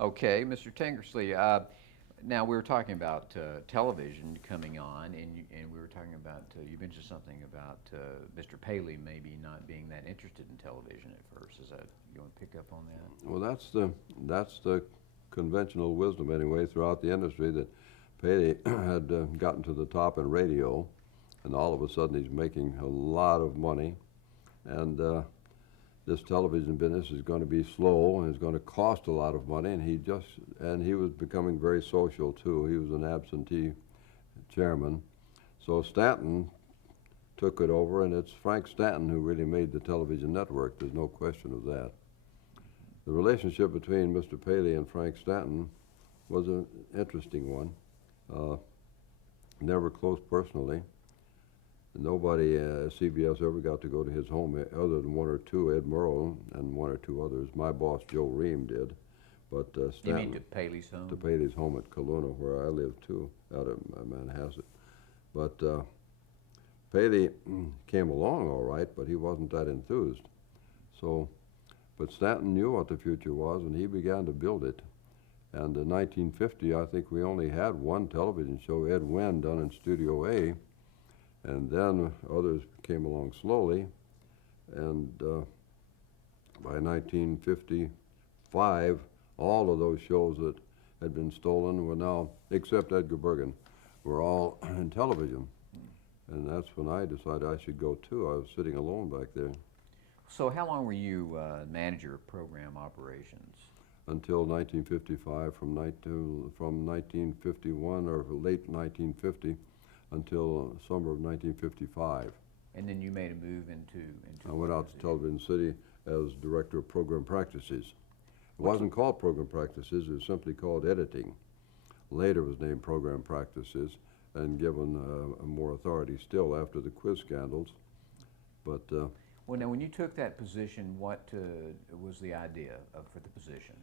Okay, Mr. Tankersley. Now we were talking about television coming on, and we were talking about you mentioned something about Mr. Paley maybe not being that interested in television at first. Is that you want to pick up on that? Well, that's the conventional wisdom anyway throughout the industry that Paley had gotten to the top in radio, and all of a sudden he's making a lot of money, and this television business is going to be slow and it's going to cost a lot of money, and he was becoming very social too. He was an absentee chairman, so Stanton took it over, and it's Frank Stanton who really made the television network. There's no question of that. The relationship between Mr. Paley and Frank Stanton was an interesting one. Uh, Never close personally. Nobody at CBS ever got to go to his home other than one or two, Ed Murrow and one or two others. My boss, Joe Ream, did. But Stanton, You mean to Paley's home? to Paley's home at Kelowna, where I live too, out of Manhasset. But Paley came along all right, but he wasn't that enthused. So, but Stanton knew what the future was, and he began to build it. And in 1950, I think we only had one television show, Ed Wynn, done in Studio A, and then others came along slowly. And by 1955, all of those shows that had been stolen were now, except Edgar Bergen, were all in television. And that's when I decided I should go too. I was sitting alone back there So how long were you manager of program operations? until 1955, from 1951 or late 1950 until summer of 1955. And then you made a move into I went what out to position? Television City as director of program practices. It wasn't called program practices, it was simply called editing. Later it was named program practices and given more authority still after the quiz scandals. But Well, now when you took that position, what was the idea for the position?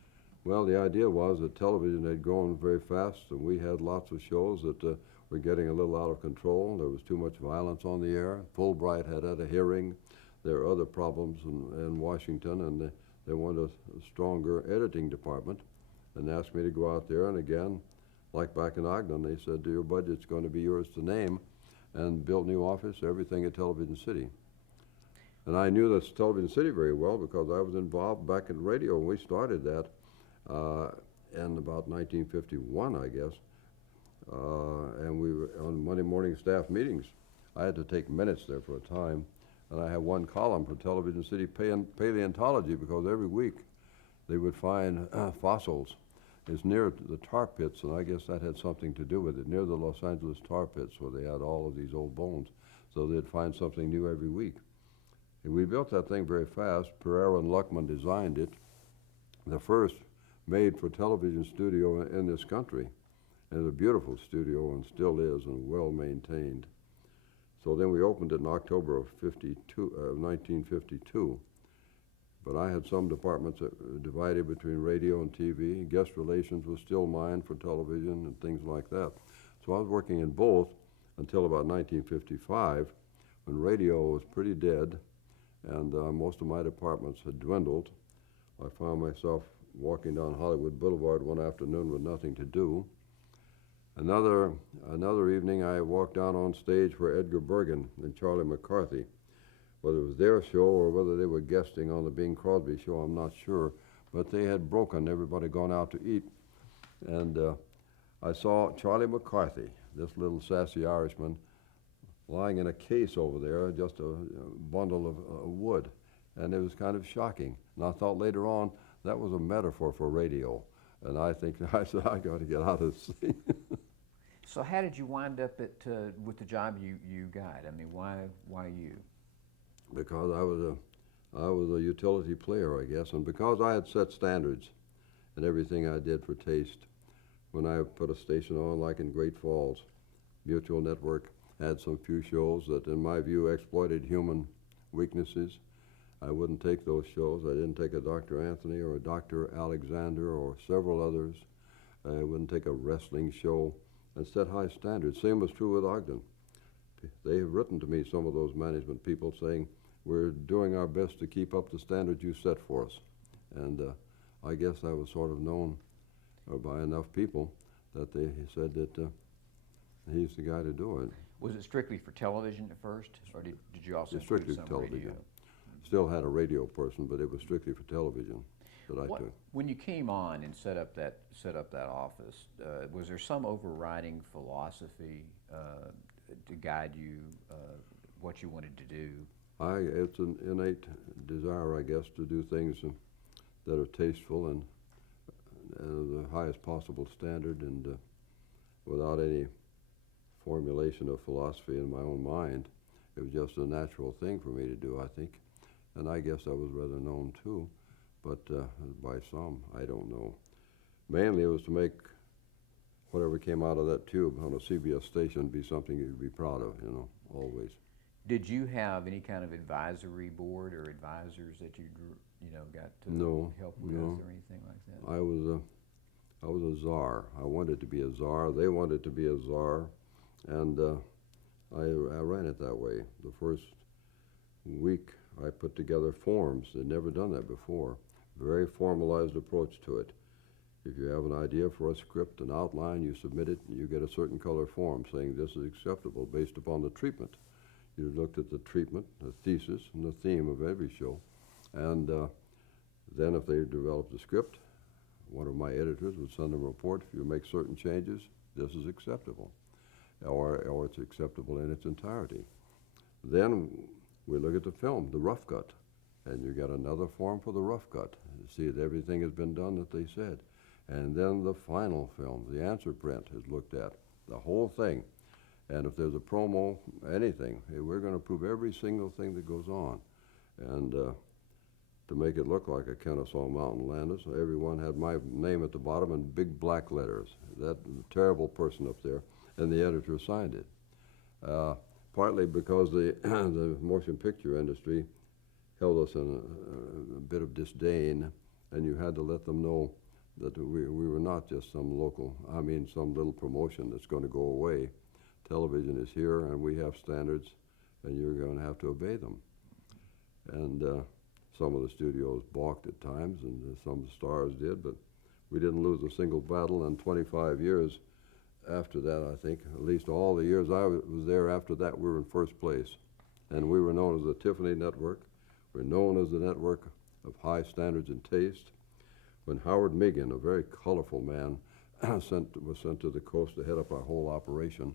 well, the idea was that television had grown very fast, and we had lots of shows that were getting a little out of control. There was too much violence on the air. Fulbright had a hearing. There are other problems in Washington, and they wanted a stronger editing department, and asked me to go out there. And again, like back in Ogden, they said, your budget's going to be yours to name, and build new office, everything at Television City. And I knew this Television City very well because I was involved back in radio when we started that in about 1951, I guess. And we were on Monday morning staff meetings. I had to take minutes there for a time, and I had one column for Television City paleontology because every week they would find fossils. It's near the tar pits, and I guess that had something to do with it, near the Los Angeles tar pits where they had all of these old bones. So they'd find something new every week. And we built that thing very fast. Pereira and Luckman designed it, the first made-for-television studio in this country. And it's a beautiful studio and still is and well-maintained. So then we opened it in October of 1952. But I had some departments that were divided between radio and TV. Guest relations was still mine for television and things like that. So I was working in both until about 1955, when radio was pretty dead and most of my departments had dwindled. I found myself walking down Hollywood Boulevard one afternoon with nothing to do. Another evening, I walked down on stage for Edgar Bergen and Charlie McCarthy. Whether it was their show or whether they were guesting on the Bing Crosby show, I'm not sure. But they had broken, everybody gone out to eat. And I saw Charlie McCarthy, this little sassy Irishman, lying in a case over there, just a bundle of wood. And it was kind of shocking. And I thought later on that was a metaphor for radio. And I said, I got to get out of this thing. So how did you wind up with the job you got? I mean, why you? Because I was a utility player, I guess, and because I had set standards in everything I did for taste. When I put a station on, like in Great Falls, Mutual Network had some few shows that, in my view, exploited human weaknesses. I wouldn't take those shows. I didn't take a Dr. Anthony or a Dr. Alexander or several others. I wouldn't take a wrestling show and set high standards. Same was true with Ogden. They have written to me, some of those management people, saying, we're doing our best to keep up the standards you set for us. And I guess I was sort of known or by enough people that they said that he's the guy to do it. Was it strictly for television at first, or did you also It's strictly include some television. radio? Still had a radio person, but it was strictly for television that I took. When you came on and set up that office, was there some overriding philosophy to guide you what you wanted to do? It's an innate desire, I guess, to do things that are tasteful and the highest possible standard, and without any formulation of philosophy in my own mind. It was just a natural thing for me to do, I think. And I guess I was rather known too, but by some, I don't know. Mainly it was to make whatever came out of that tube on a CBS station be something you'd be proud of, always. Did you have any kind of advisory board or advisors that you got to help with or anything like that? I was a czar. I wanted to be a czar. They wanted to be a czar, and I ran it that way. The first week I put together forms. They'd never done that before. Very formalized approach to it. If you have an idea for a script, an outline, you submit it, and you get a certain color form saying this is acceptable based upon the treatment. You looked at the treatment, the thesis, and the theme of every show. And then if they developed a script, one of my editors would send them a report. If you make certain changes, this is acceptable, or it's acceptable in its entirety. Then we look at the film, the rough cut, and you get another form for the rough cut. You see that everything has been done that they said. And then the final film, the answer print, is looked at, the whole thing. And if there's a promo, anything, we're going to prove every single thing that goes on. And to make it look like a Kennesaw Mountain Landis, everyone had my name at the bottom in big black letters. That terrible person up there, and the editor signed it. Partly because the motion picture industry held us in a bit of disdain, and you had to let them know that we were not just some little promotion that's going to go away. Television is here, and we have standards, and you're going to have to obey them. And some of the studios balked at times, and some of the stars did, but we didn't lose a single battle in 25 years after that, I think. At least all the years I was there after that, we were in first place. And we were known as the Tiffany Network. We're known as the network of high standards and taste. When Howard Megan, a very colorful man, was sent to the coast to head up our whole operation,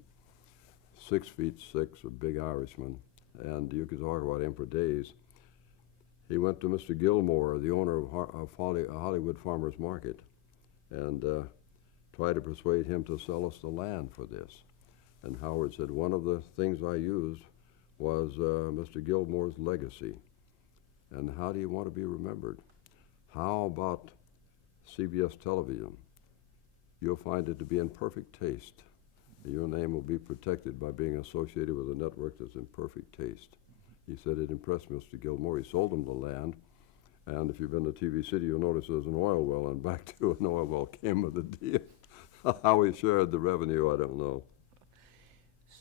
6'6", a big Irishman, and you could talk about him for days. He went to Mr. Gilmore, the owner of Hollywood Farmers Market, and tried to persuade him to sell us the land for this. And Howard said, one of the things I used was Mr. Gilmore's legacy. And how do you want to be remembered? How about CBS television? You'll find it to be in perfect taste. Your name will be protected by being associated with a network that's in perfect taste. He said it impressed Mr. Gilmore. He sold him the land. And if you've been to TV City, you'll notice there's an oil well, and back to an oil well came with the deal. How he shared the revenue, I don't know.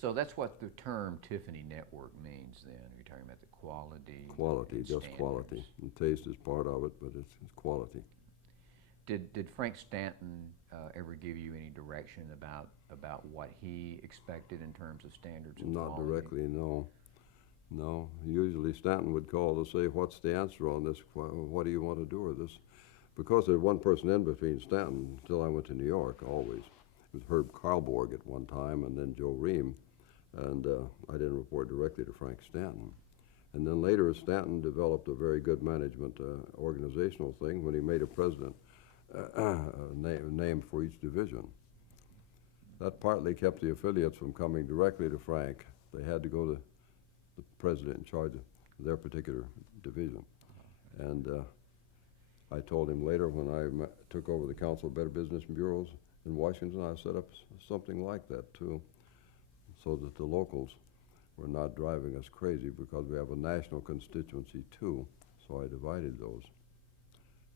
So that's what the term Tiffany Network means then. You're talking about the quality. Quality, and just standards. quality. And taste is part of it, but it's quality. Did Frank Stanton ever give you any direction about what he expected in terms of standards and Not quality? directly, no. No. Usually Stanton would call to say, what's the answer on this? What do you want to do with this? Because there's one person in between Stanton until I went to New York, always. It was Herb Karlborg at one time, and then Joe Ream. And I didn't report directly to Frank Stanton. And then later Stanton developed a very good management organizational thing when he made a president name for each division. That partly kept the affiliates from coming directly to Frank. They had to go to the president in charge of their particular division. And I told him later when I took over the Council of Better Business Bureaus in Washington, I set up something like that too, so that the locals were not driving us crazy, because we have a national constituency too, so I divided those.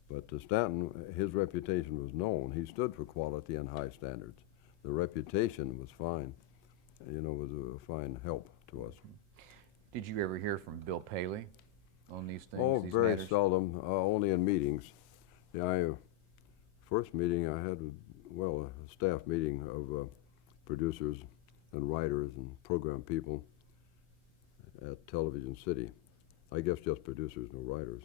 But Stanton, his reputation was known. He stood for quality and high standards. The reputation was fine, was a fine help to us. Did you ever hear from Bill Paley on these things? Oh, these very matters? seldom, only in meetings. The first meeting I had with a staff meeting of producers and writers and program people at Television City. I guess just producers, no writers.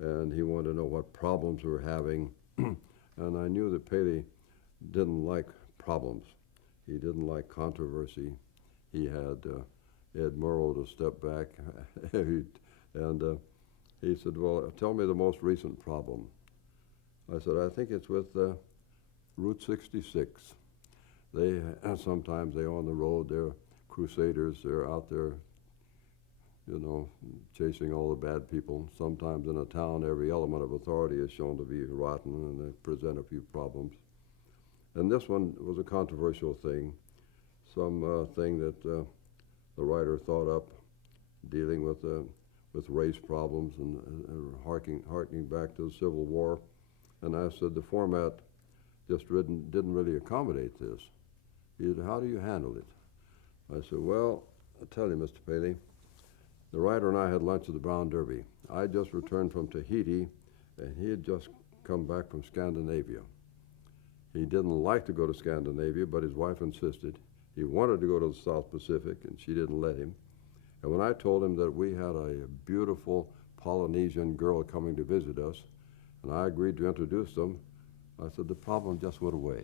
And he wanted to know what problems we were having. And I knew that Paley didn't like problems. He didn't like controversy. He had Ed Murrow to step back. And he said, well, tell me the most recent problem. I said, I think it's with Route 66. Sometimes they're on the road, they're crusaders, they're out there, you know, chasing all the bad people. Sometimes in a town, every element of authority is shown to be rotten, and they present a few problems. And this one was a controversial thing, some thing that the writer thought up, dealing with race problems and harkening back to the Civil War. And I said the format just didn't really accommodate this. He said, how do you handle it? I said, well, I'll tell you, Mr. Paley, the writer and I had lunch at the Brown Derby. I just returned from Tahiti, and he had just come back from Scandinavia. He didn't like to go to Scandinavia, but his wife insisted. He wanted to go to the South Pacific, and she didn't let him. And when I told him that we had a beautiful Polynesian girl coming to visit us, and I agreed to introduce them, I said, the problem just went away.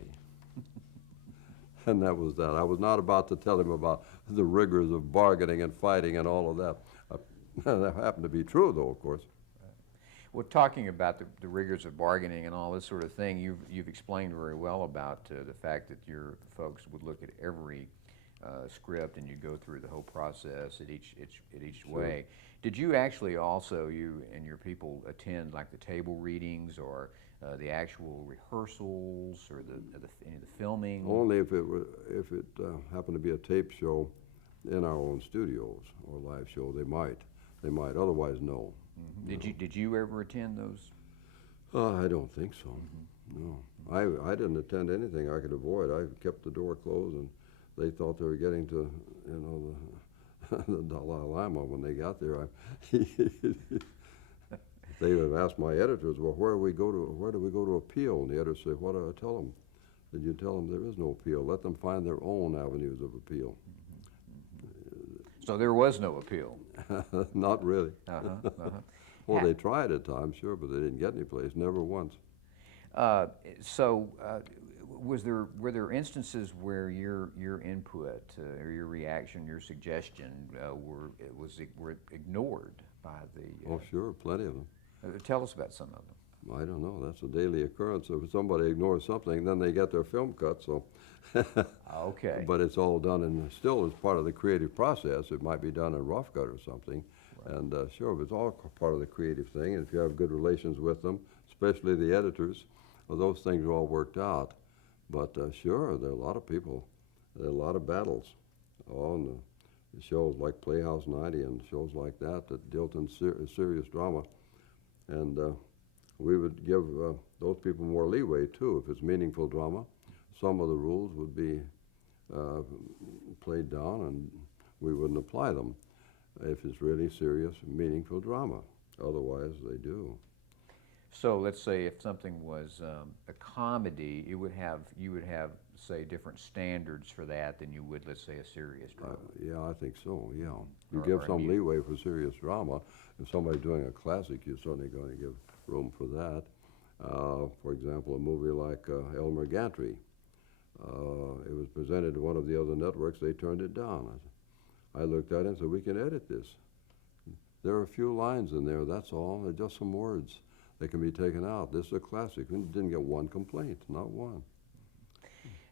And that was that. I was not about to tell him about the rigors of bargaining and fighting and all of that. That happened to be true, though, of course. Well, talking about the rigors of bargaining and all this sort of thing, you've explained very well about the fact that your folks would look at every script and you go through the whole process at each Sure. way. Did you actually also, you and your people, attend like the table readings or the actual rehearsals or any of the filming? Only if it happened to be a tape show in our own studios or live show, they might. Otherwise, no. Mm-hmm. Did you ever attend those? I don't think so. No, I didn't attend anything I could avoid. I kept the door closed, and they thought they were getting to, you know, the Dalai Lama when they got there. They would have asked my editors, well, where do we go to appeal? And the editors say, what do I tell them? Did you tell them there is no appeal? Let them find their own avenues of appeal. So there was no appeal? Not really. Well, Ha- they tried at times, sure, but they didn't get any place, never once. Were there instances where your input or your reaction, your suggestion were ignored by the? Oh, sure, plenty of them. Tell us about some of them. I don't know. That's a daily occurrence. If somebody ignores something, then they get their film cut. So. Okay. But it's all done, and still as part of the creative process. It might be done in rough cut or something. Right. And sure, but it's all part of the creative thing. And if you have good relations with them, especially the editors, well, those things are all worked out. But sure, there are a lot of people. There are a lot of battles on the shows like Playhouse 90 and shows like that dealt in serious drama. And we would give those people more leeway, too, if it's meaningful drama. Some of the rules would be played down, and we wouldn't apply them if it's really serious, meaningful drama. Otherwise, they do. So let's say if something was a comedy, you would have, say, different standards for that than you would, let's say, a serious drama. Yeah, I think so, yeah. You Or give some leeway for serious drama. If somebody's doing a classic, you're certainly going to give room for that. For example, a movie like Elmer Gantry. It was presented to one of the other networks. They turned it down. I looked at it and said, we can edit this. There are a few lines in there, that's all. They're just some words. They can be taken out. This is a classic. We didn't get one complaint, not one.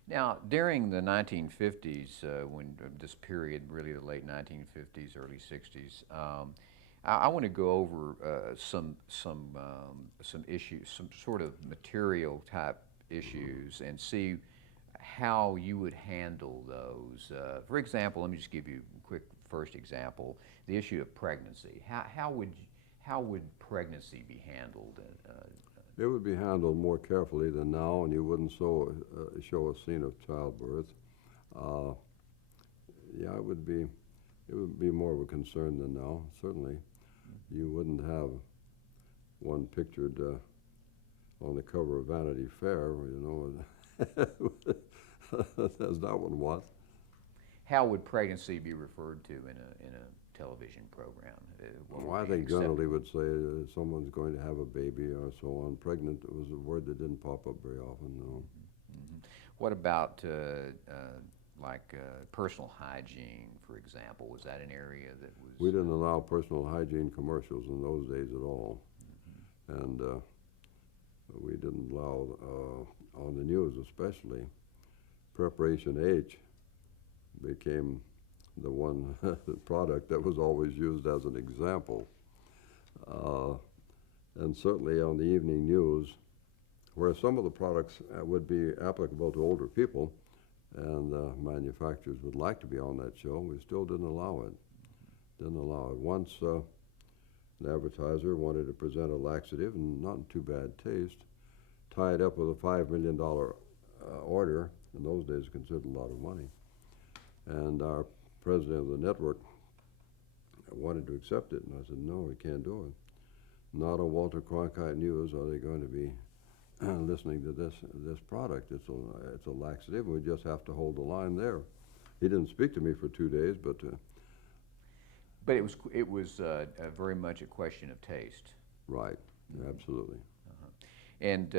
Now, during the 1950s, when this period, really the late 1950s, early 60s, I want to go over some issues, some sort of material type issues, and see how you would handle those. For example, let me just give you a quick first example: the issue of pregnancy. How would pregnancy be handled? It would be handled more carefully than now, and you wouldn't show a scene of childbirth. Yeah, it would be more of a concern than now. Certainly, you wouldn't have one pictured on the cover of Vanity Fair, that's not what it was. How would pregnancy be referred to in a television program? What Well, would I be think generally acceptable? would say someone's going to have a baby or so on. Pregnant was a word that didn't pop up very often, no. Mhm. What about personal hygiene, for example? Was that an area that was? We didn't allow personal hygiene commercials in those days at all. And we didn't allow, on the news especially, Preparation H became the one product that was always used as an example. Uh, and certainly on the evening news, where some of the products would be applicable to older people, and manufacturers would like to be on that show, we still didn't allow it. Once an advertiser wanted to present a laxative, and not in too bad taste, tied up with a $5 million order. In those days, considered a lot of money. And our president of the network wanted to accept it, and I said, no, we can't do it. Not on Walter Cronkite News are they going to be listening to this product. It's a laxative, and we just have to hold the line there. He didn't speak to me for 2 days, but It was very much a question of taste. right, absolutely. And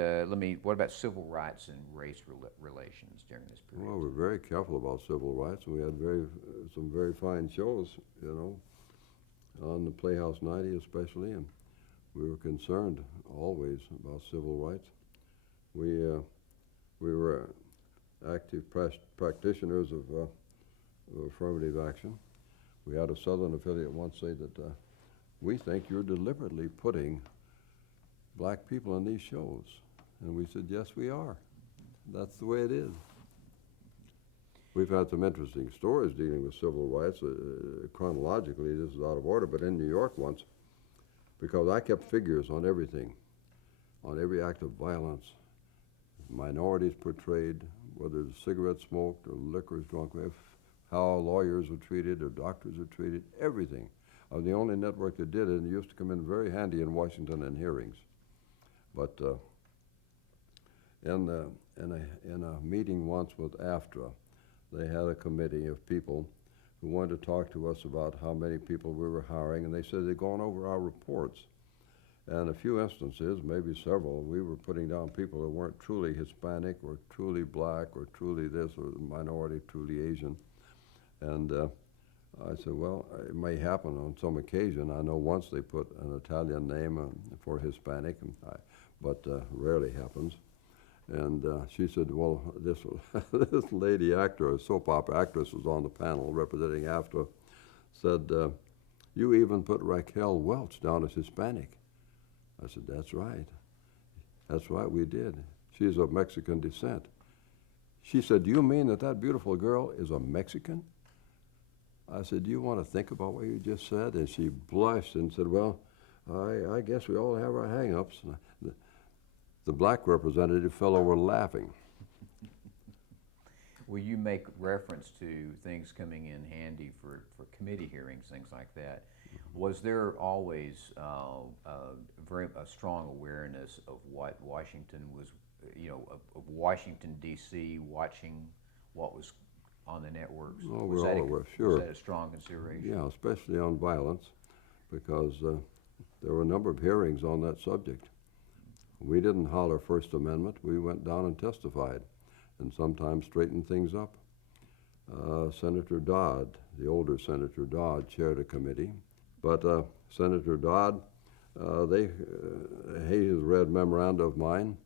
what about civil rights and race relations during this period? Well, we're very careful about civil rights, and we had some very fine shows, on the Playhouse 90 especially, and we were concerned always about civil rights. We were active practitioners of affirmative action. We had a Southern affiliate once say that we think you're deliberately putting black people in these shows. And we said, yes, we are. That's the way it is. We've had some interesting stories dealing with civil rights. Chronologically, this is out of order, but in New York once, because I kept figures on everything, on every act of violence, minorities portrayed, whether cigarettes smoked or liquor drunk, how lawyers were treated or doctors were treated, everything. I was the only network that did it, and it used to come in very handy in Washington in hearings. But in a meeting once with AFTRA, they had a committee of people who wanted to talk to us about how many people we were hiring, and they said they'd gone over our reports. And a few instances, maybe several, we were putting down people who weren't truly Hispanic or truly black or truly this or minority, truly Asian. And I said, well, it may happen on some occasion. I know once they put an Italian name for Hispanic, but rarely happens. And she said, well, this lady actor, a soap opera actress, was on the panel representing AFTRA, said, you even put Raquel Welch down as Hispanic. I said, that's right. That's right, we did. She's of Mexican descent. She said, do you mean that beautiful girl is a Mexican? I said, do you want to think about what you just said? And she blushed and said, well, I guess we all have our hang-ups. The black representative fell over laughing. Well, you make reference to things coming in handy for committee hearings, things like that. Was there always a strong awareness of what Washington was, of Washington, D.C., watching what was on the networks? Oh, we're all aware, sure. Was that a strong consideration? Yeah, especially on violence, because there were a number of hearings on that subject. We didn't holler First Amendment. We went down and testified, and sometimes straightened things up. Senator Dodd, the older Senator Dodd, chaired a committee. But Senator Dodd, he has read memoranda of mine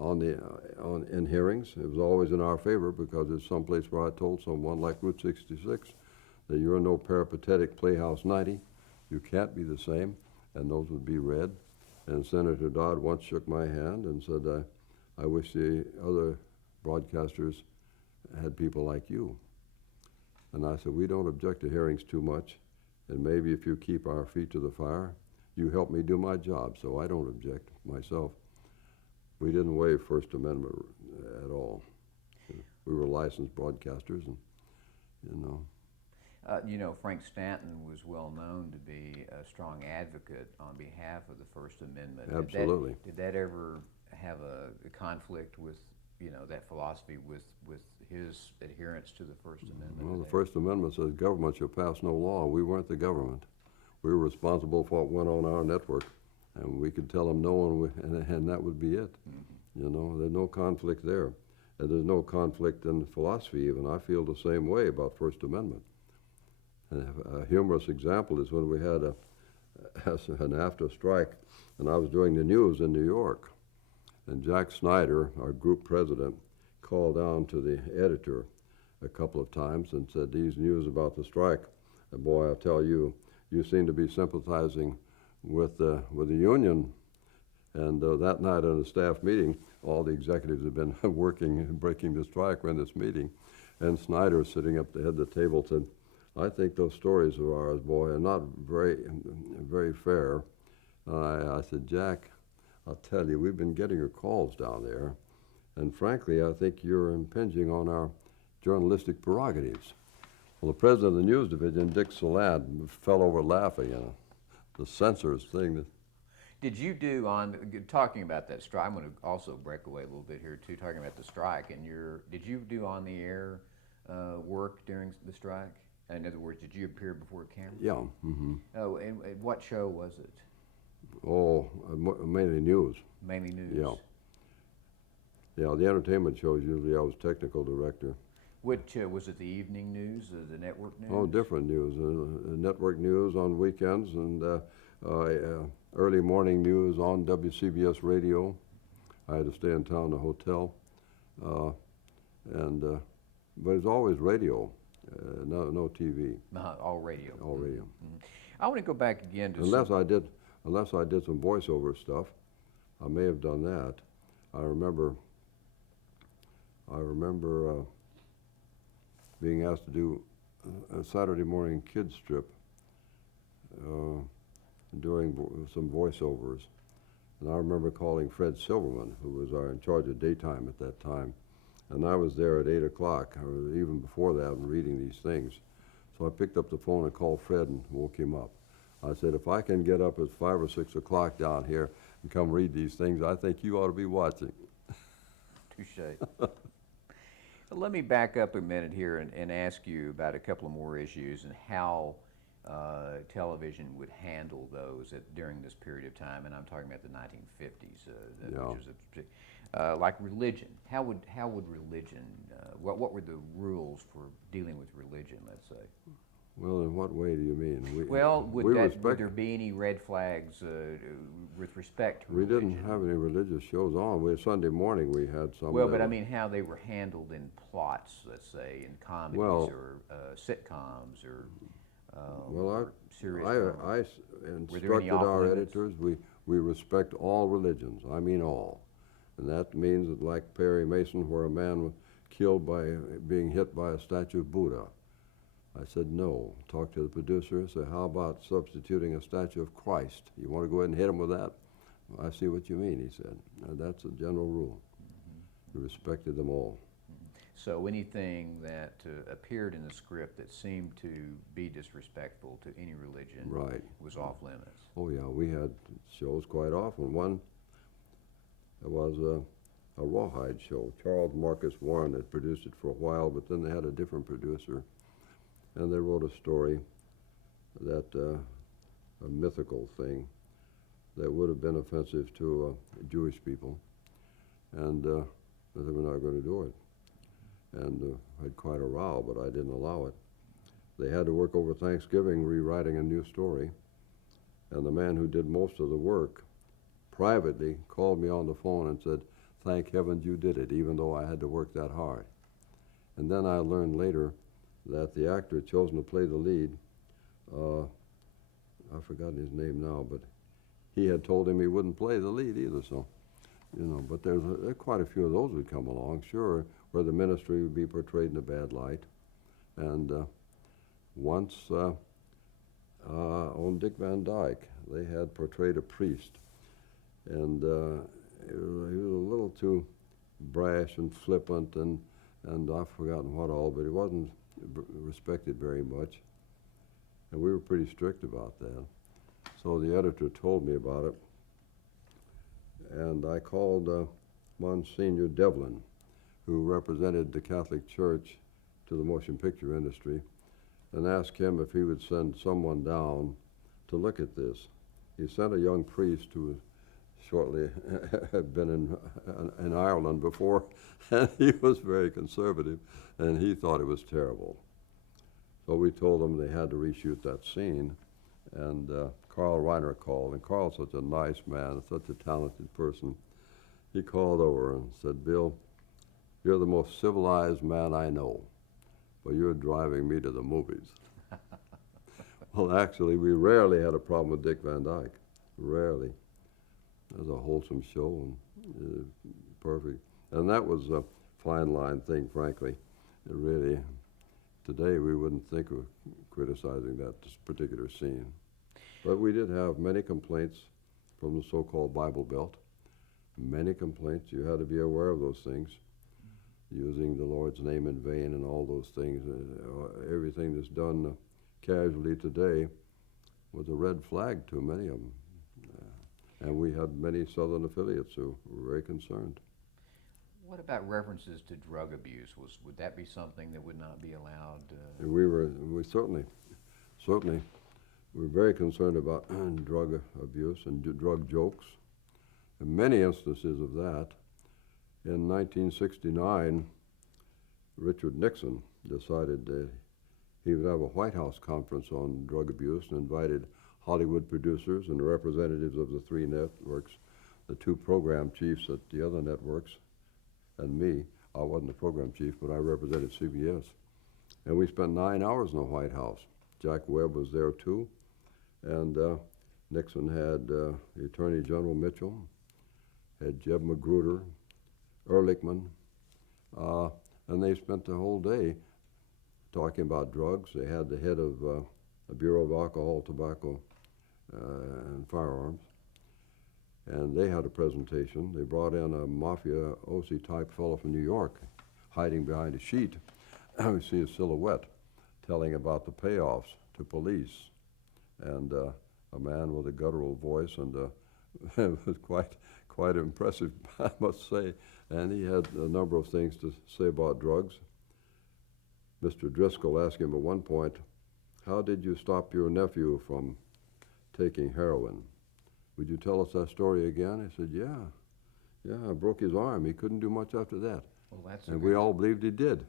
in hearings. It was always in our favor because it's someplace where I told someone like Route 66 that you're no peripatetic Playhouse 90. You can't be the same, and those would be read. And Senator Dodd once shook my hand and said, I wish the other broadcasters had people like you. And I said, we don't object to hearings too much, and maybe if you keep our feet to the fire, you help me do my job, so I don't object myself. We didn't waive First Amendment at all. We were licensed broadcasters, and Frank Stanton was well known to be a strong advocate on behalf of the First Amendment. Absolutely. Did that ever have a conflict with, you know, that philosophy with his adherence to the First Amendment? Well, the First Amendment says government shall pass no law. We weren't the government. We were responsible for what went on our network, and we could tell them no, and that would be it. Mm-hmm. You know, there's no conflict there. And there's no conflict in philosophy even. I feel the same way about First Amendment. A humorous example is when we had an NAFTA strike, and I was doing the news in New York, and Jack Snyder, our group president, called down to the editor a couple of times and said, "These news about the strike, and boy, I tell you, you seem to be sympathizing with the union." And that night in a staff meeting, all the executives had been working and breaking the strike in this meeting, and Snyder, sitting up the head of the table, said, "I think those stories of ours, boy, are not very fair." I said, "Jack, I'll tell you, we've been getting your calls down there, and frankly, I think you're impinging on our journalistic prerogatives." Well, the president of the news division, Dick Salat, fell over laughing. The censors thing. Did you do talking about that strike? I'm going to also break away a little bit here too, talking about the strike. And did you do on the air work during the strike? In other words, did you appear before camera? Yeah. Mm-hmm. Oh, and what show was it? Oh, mainly news. Mainly news. Yeah. Yeah, the entertainment shows usually I was technical director. Which was it? The evening news, the network news? Oh, different news. Network news on weekends, and early morning news on WCBS radio. I had to stay in town in a hotel, but it's always radio, no TV. All radio. All radio. Mm-hmm. I want to go back again to unless I did some voiceover stuff. I may have done that. I remember being asked to do a Saturday morning kids strip, doing some voiceovers. And I remember calling Fred Silverman, who was in charge of daytime at that time. And I was there at 8 o'clock, or even before that, and reading these things. So I picked up the phone and called Fred and woke him up. I said, "If I can get up at 5 or 6 o'clock down here and come read these things, I think you ought to be watching." Touche. Let me back up a minute here and ask you about a couple of more issues and how television would handle those during this period of time, and I'm talking about the 1950s, Yeah. which was like religion. How would religion? What were the rules for dealing with religion? Let's say. Well, in what way do you mean? Would there be any red flags with respect to religion? We didn't have any religious shows on. Sunday morning we had some. Well, but I mean how they were handled in plots, let's say, in comedies or sitcoms or serious dramas. I instructed our editors, we respect all religions. I mean all. And that means that, like Perry Mason, where a man was killed by being hit by a statue of Buddha. I said, no. Talked to the producer, said, how about substituting a statue of Christ? You want to go ahead and hit him with that? I see what you mean, he said. That's a general rule. Mm-hmm. We respected them all. So anything that appeared in the script that seemed to be disrespectful to any religion was off limits. Oh yeah, we had shows quite often. One was a rawhide show. Charles Marcus Warren had produced it for a while, but then they had a different producer, and they wrote a story that a mythical thing that would have been offensive to Jewish people, and they said we're not going to do it. And had quite a row, but I didn't allow it. They had to work over Thanksgiving rewriting a new story, and the man who did most of the work privately called me on the phone and said, thank heavens you did it, even though I had to work that hard. And then I learned later that the actor chosen to play the lead, I've forgotten his name now, but he had told him he wouldn't play the lead either, so, you know, but there's quite a few of those would come along, sure, where the ministry would be portrayed in a bad light. And once on Dick Van Dyke, they had portrayed a priest, and he was a little too brash and flippant, and I've forgotten what all, but he wasn't respected very much, and we were pretty strict about that. So the editor told me about it, and I called Monsignor Devlin, who represented the Catholic Church to the motion picture industry, and asked him if he would send someone down to look at this. He sent a young priest who shortly had been in Ireland before, and he was very conservative, and he thought it was terrible. So we told them they had to reshoot that scene, and Carl Reiner called, and Carl's such a nice man, such a talented person. He called over and said, "Bill, you're the most civilized man I know, but you're driving me to the movies." Well, actually, we rarely had a problem with Dick Van Dyke, rarely. It was a wholesome show and perfect. And that was a fine line thing, frankly. It really, today we wouldn't think of criticizing that particular scene. But we did have many complaints from the so-called Bible Belt. Many complaints. You had to be aware of those things. Using the Lord's name in vain and all those things. Everything that's done casually today was a red flag to many of them. And we had many Southern affiliates who were very concerned. What about references to drug abuse? Would that be something that would not be allowed? We certainly were very concerned about drug abuse and drug jokes. And many instances of that. In 1969, Richard Nixon decided that he would have a White House conference on drug abuse and invited Hollywood producers and representatives of the three networks, the two program chiefs at the other networks, and me. I wasn't the program chief, but I represented CBS. And we spent 9 hours in the White House. Jack Webb was there too, and Nixon had the Attorney General Mitchell, had Jeb Magruder, Ehrlichman, and they spent the whole day talking about drugs. They had the head of the Bureau of Alcohol, Tobacco, and Firearms, and they had a presentation. They brought in a mafiosi type fellow from New York, hiding behind a sheet. We see his silhouette, telling about the payoffs to police, and a man with a guttural voice, and it was quite impressive, I must say. And he had a number of things to say about drugs. Mr. Driscoll asked him at one point, "How did you stop your nephew from taking heroin? Would you tell us that story again?" He said, yeah, I broke his arm. He couldn't do much after that. Well, and we all believed he did.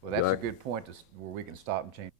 Well, that's a good point where we can stop and change.